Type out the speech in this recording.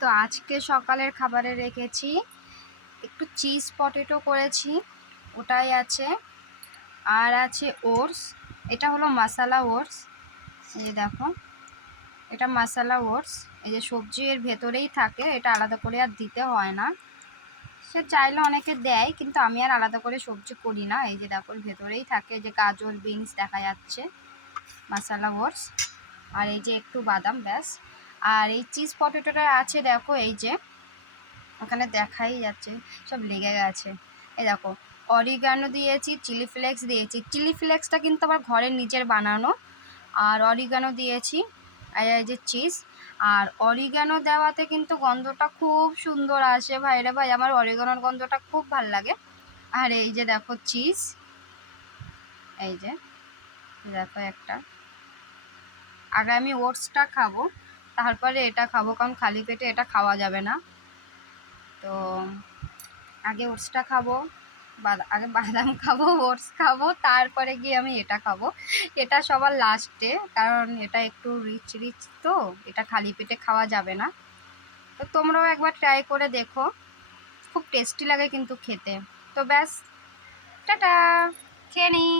তো আজকে সকালের খাবারে রেখেছি একটু চিজ পটেটো করেছি, ওটাই আছে। আর আছে ওটস, এটা হলো মশালা ওটস। এই যে দেখো, এটা মশালা ওটস। এই যে সবজি এর ভেতরেই থাকে, এটা আলাদা করে আর দিতে হয় না। সে চাইলে অনেকে দেয়, কিন্তু আমি আর আলাদা করে সবজি করি না। এই যে দেখো, ভেতরেই থাকে। যে গাজর বিনস দেখা যাচ্ছে, মশালা ওটস। আর এই যে একটু বাদাম, ব্যাস। আর এই চিজ পটেটোটা আছে, দেখো এই যে ওখানে দেখাই যাচ্ছে, সব লেগে গেছে। এই দেখো, অরিগানো দিয়েছি, চিলি ফ্লেক্স দিয়েছি। চিলি ফ্লেক্সটা কিন্তু আমার ঘরের নিজের বানানো। আর অরিগানো দিয়েছি, আর এই যে চিজ। আর অরিগানো দেওয়াতে কিন্তু গন্ধটা খুব সুন্দর আসে ভাইরে ভাই, আমার অরিগানোর গন্ধটা খুব ভাল লাগে। আর এই যে দেখো চিজ, এই যে দেখো একটা। আগে আমি ওটসটা খাবো, তারপরে এটা খাবো, কারণ খালি পেটে এটা খাওয়া যাবে না। তো আগে ওটসটা খাবো, আগে বাদাম খাবো, ওটস খাবো, তারপরে গিয়ে আমি এটা খাবো। এটা সবার লাস্টে, কারণ এটা একটু রিচ রিচ, তো এটা খালি পেটে খাওয়া যাবে না। তো তোমরাও একবার ট্রাই করে দেখো, খুব টেস্টি লাগে কিন্তু খেতে। তো ব্যাস, টাটা, খেয়ে নিই।